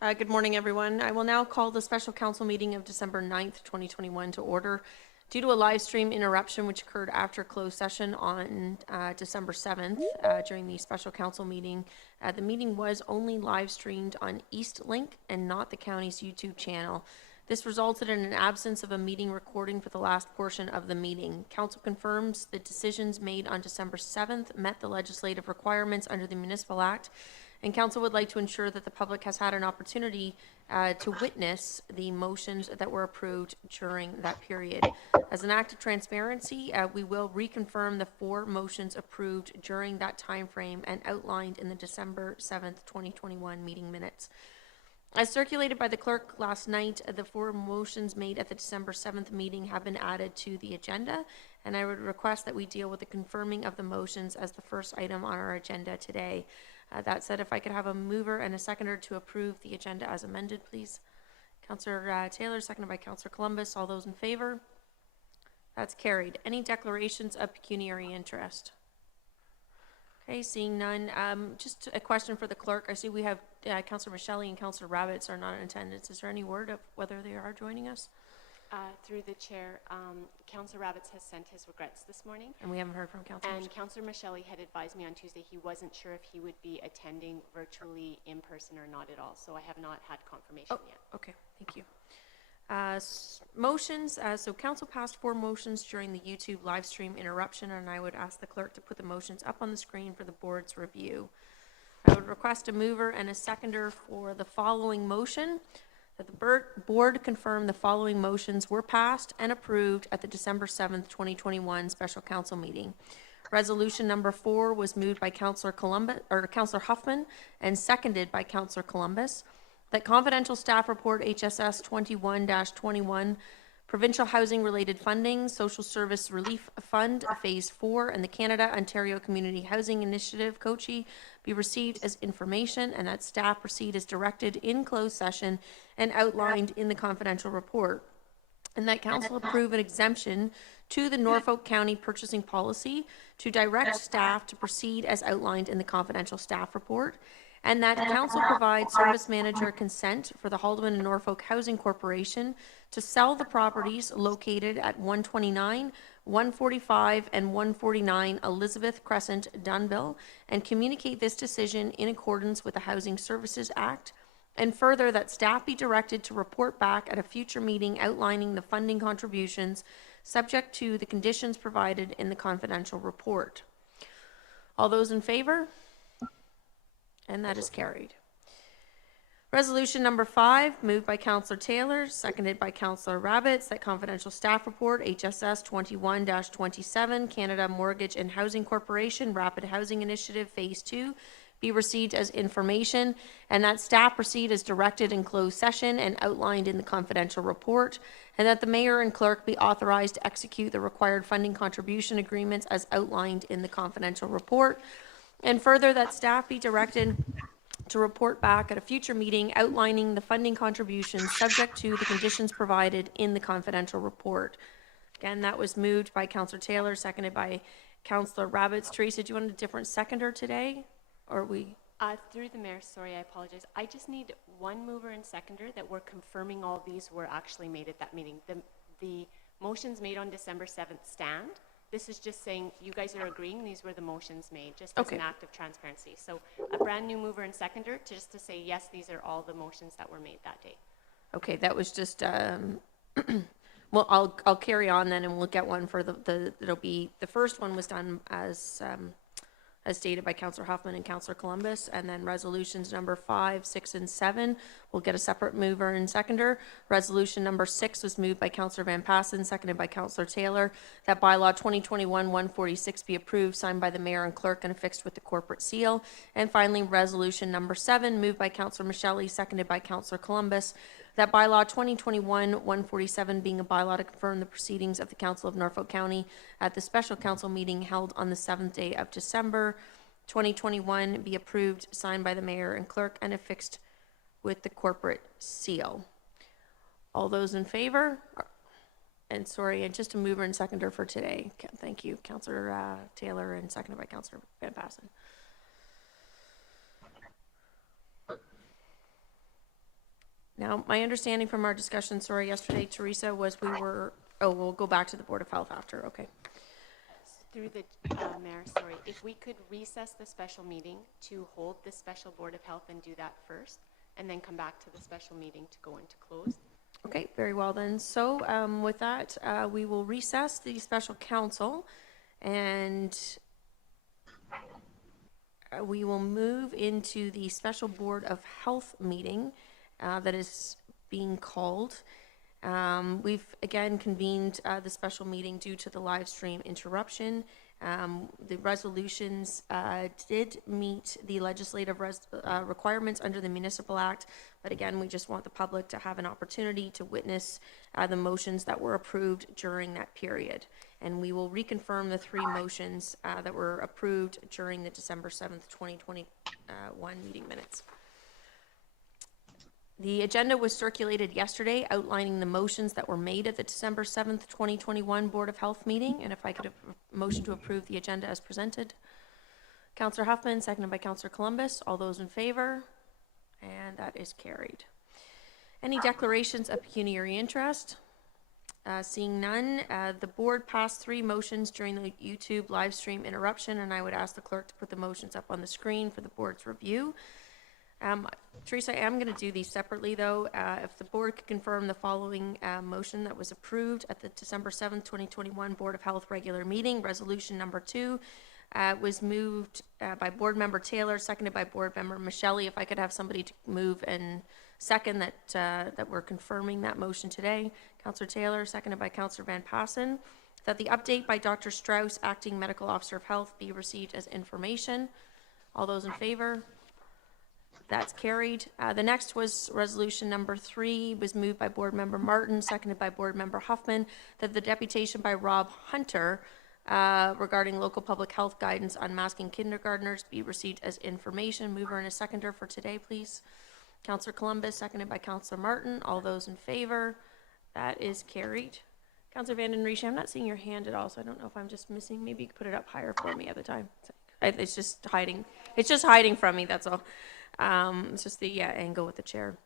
Good morning, everyone. I will now call the special council meeting of December 9th, 2021 to order. Due to a live stream interruption which occurred after closed session on December 7th during the special council meeting, the meeting was only live streamed on East Link and not the county's YouTube channel. This resulted in an absence of a meeting recording for the last portion of the meeting. Council confirms the decisions made on December 7th met the legislative requirements under the Municipal Act, and Council would like to ensure that the public has had an opportunity to witness the motions that were approved during that period. As an act of transparency, we will reconfirm the 4 motions approved during that time frame and outlined in the December 7th, 2021 meeting minutes. As circulated by the clerk last night, the 4 motions made at the December 7th meeting have been added to the agenda, and I would request that we deal with the confirming of the motions as the first item on our agenda today. That said, if I could have a mover and a seconder to approve the agenda as amended, please. Councillor Taylor, seconded by Councillor Columbus. All those in favor? That's carried. Any declarations of pecuniary interest? Okay, seeing none. Just a question for the clerk. I see we have Councillor Michelle and Councillor Rabbits are not in attendance. Is there any word of whether they are joining us? Through the chair, Councillor Rabbits has sent his regrets this morning. And we haven't heard from Councillor. And Councillor Michelle had advised me on Tuesday he wasn't sure if he would be attending virtually in person or not at all. So I have not had confirmation yet. Okay, thank you. Motions. So Council passed 4 motions during the YouTube live stream interruption, and I would ask the clerk to put the motions up on the screen for the board's review. I would request a mover and a seconder for the following motion: that the board confirm the following motions were passed and approved at the December 7th, 2021 special council meeting. Resolution number 4 was moved by Councillor Huffman and seconded by Councillor Columbus. That confidential staff report HSS 21-21, Provincial Housing Related Funding, Social Service Relief Fund, Phase 4, and the Canada-Ontario Community Housing Initiative, COCHI, be received as information, and that staff proceed as directed in closed session and outlined in the confidential report. And that Council approve an exemption to the Norfolk County purchasing policy to direct staff to proceed as outlined in the confidential staff report. And that Council provide service manager consent for the Haldimand and Norfolk Housing Corporation to sell the properties located at 129, 145, and 149 Elizabeth Crescent, Dunville, and communicate this decision in accordance with the Housing Services Act. And further, that staff be directed to report back at a future meeting outlining the funding contributions subject to the conditions provided in the confidential report. All those in favor? And that is carried. Resolution number 5, moved by Councillor Taylor, seconded by Councillor Rabbits, that confidential staff report HSS 21-27, Canada Mortgage and Housing Corporation Rapid Housing Initiative Phase 2 be received as information, and that staff proceed as directed in closed session and outlined in the confidential report, and that the mayor and clerk be authorized to execute the required funding contribution agreements as outlined in the confidential report. And further, that staff be directed to report back at a future meeting outlining the funding contributions subject to the conditions provided in the confidential report. Again, that was moved by Councillor Taylor, seconded by Councillor Rabbits. Teresa, do you want a different seconder today? Or we? Through the mayor, sorry, I apologize. I just need one mover and seconder that we're confirming all these were actually made at that meeting. The motions made on December 7th stand. This is just saying you guys are agreeing these were the motions made, just as an act of transparency. So a brand new mover and seconder just to say, yes, these are all the motions that were made that day. Okay, that was just, well, I'll carry on then, and we'll get one for it'll be, the first one was done as stated by Councillor Huffman and Councillor Columbus, and then resolutions number 5, 6, and 7 will get a separate mover and seconder. Resolution number 6 was moved by Councillor Van Passen, seconded by Councillor Taylor, that bylaw 2021-146 be approved, signed by the mayor and clerk, and affixed with the corporate seal. And finally, resolution number 7, moved by Councillor Michelle, seconded by Councillor Columbus, that bylaw 2021-147 being a bylaw to confirm the proceedings of the Council of Norfolk County at the special council meeting held on the 7th day of December 2021 be approved, signed by the mayor and clerk, and affixed with the corporate seal. All those in favor? And sorry, and just a mover and seconder for today. Thank you, Councillor Taylor, and seconded by Councillor Van Passen. Now, my understanding from our discussion, sorry, yesterday, Teresa, was we'll go back to the Board of Health after, okay. Through the Mayor, sorry, if we could recess the special meeting to hold the special Board of Health and do that first, and then come back to the special meeting to go into closed. Okay, very well then. So with that, we will recess the special council and we will move into the special Board of Health meeting that is being called. We've again convened the special meeting due to the live stream interruption. The resolutions did meet the legislative requirements under the Municipal Act, but again, we just want the public to have an opportunity to witness the motions that were approved during that period. And we will reconfirm the three motions that were approved during the December 7th, 2021 meeting minutes. The agenda was circulated yesterday outlining the motions that were made at the December 7th, 2021 Board of Health meeting. And if I could have a motion to approve the agenda as presented. Councillor Huffman, seconded by Councillor Columbus. All those in favor? And that is carried. Any declarations of pecuniary interest? Seeing none, the board passed three motions during the YouTube live stream interruption, and I would ask the clerk to put the motions up on the screen for the board's review. Teresa, I am going to do these separately, though. If the board could confirm the following motion that was approved at the December 7th, 2021 Board of Health regular meeting, resolution number 2, was moved by board member Taylor, seconded by board member Michelle. If I could have somebody to move and second that we're confirming that motion today. Councillor Taylor, seconded by Councillor Van Passen. That the update by Dr. Strauss, Acting Medical Officer of Health, be received as information. All those in favor? That's carried. The next was resolution number 3, was moved by board member Martin, seconded by board member Huffman, that the deputation by Rob Hunter regarding local public health guidance on masking kindergartners be received as information. Mover and a seconder for today, please. Councillor Columbus, seconded by Councillor Martin. All those in favor? That is carried. Councillor Vanden Riche, I'm not seeing your hand at all, so I don't know if I'm just missing. Maybe you could put it up higher for me at the time. It's just hiding. It's just hiding from me, that's all. It's just the angle with the chair.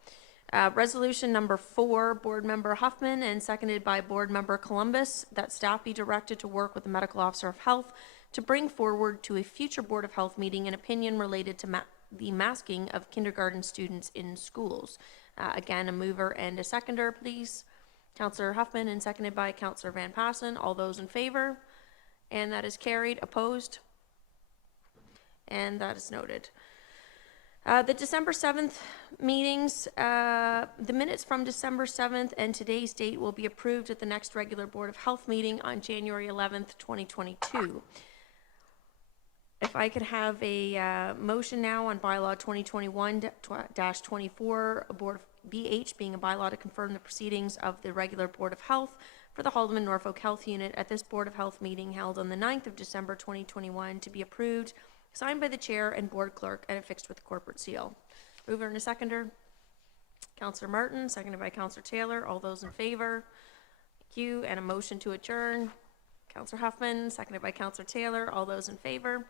Resolution number 4, board member Huffman and seconded by board member Columbus, that staff be directed to work with the medical officer of health to bring forward to a future Board of Health meeting an opinion related to the masking of kindergarten students in schools. Again, a mover and a seconder, please. Councillor Huffman and seconded by Councillor Van Passen. All those in favor? And that is carried. Opposed? And that is noted. The December 7th meetings, the minutes from December 7th and today's date will be approved at the next regular Board of Health meeting on January 11th, 2022. If I could have a motion now on bylaw 2021-24, Board of BH being a bylaw to confirm the proceedings of the regular Board of Health for the Haldeman Norfolk Health Unit at this Board of Health meeting held on the 9th of December 2021 to be approved, signed by the chair and board clerk and affixed with the corporate seal. Mover and a seconder. Councillor Martin, seconded by Councillor Taylor. All those in favor? Thank you. And a motion to adjourn. Councillor Huffman, seconded by Councillor Taylor. All those in favor?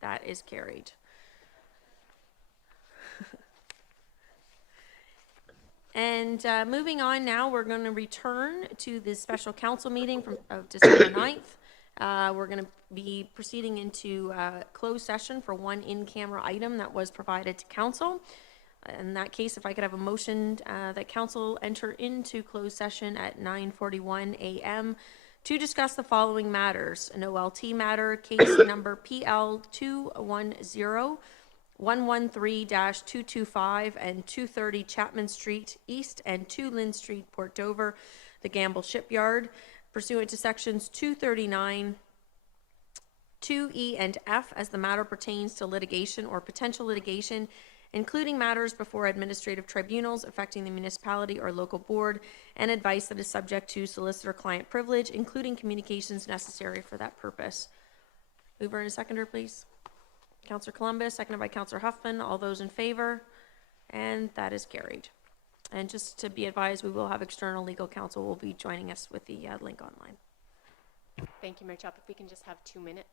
That is carried. And moving on now, we're going to return to the special council meeting of December 9th. We're going to be proceeding into closed session for one in-camera item that was provided to council. In that case, if I could have a motion that council enter into closed session at 9:41 a.m. to discuss the following matters. An OLT matter, case number PL 210-113-225 and 230 Chapman Street East and 2 Lynn Street, Port Dover, the Gamble Shipyard, pursuant to sections 239, 2E and F, as the matter pertains to litigation or potential litigation, including matters before administrative tribunals affecting the municipality or local board, and advice that is subject to solicitor-client privilege, including communications necessary for that purpose. Mover and a seconder, please. Councillor Columbus, seconded by Councillor Huffman. All those in favor? And that is carried. And just to be advised, we will have external legal counsel will be joining us with the link online. Thank you, Mayor Chop. If we can just have 2 minutes.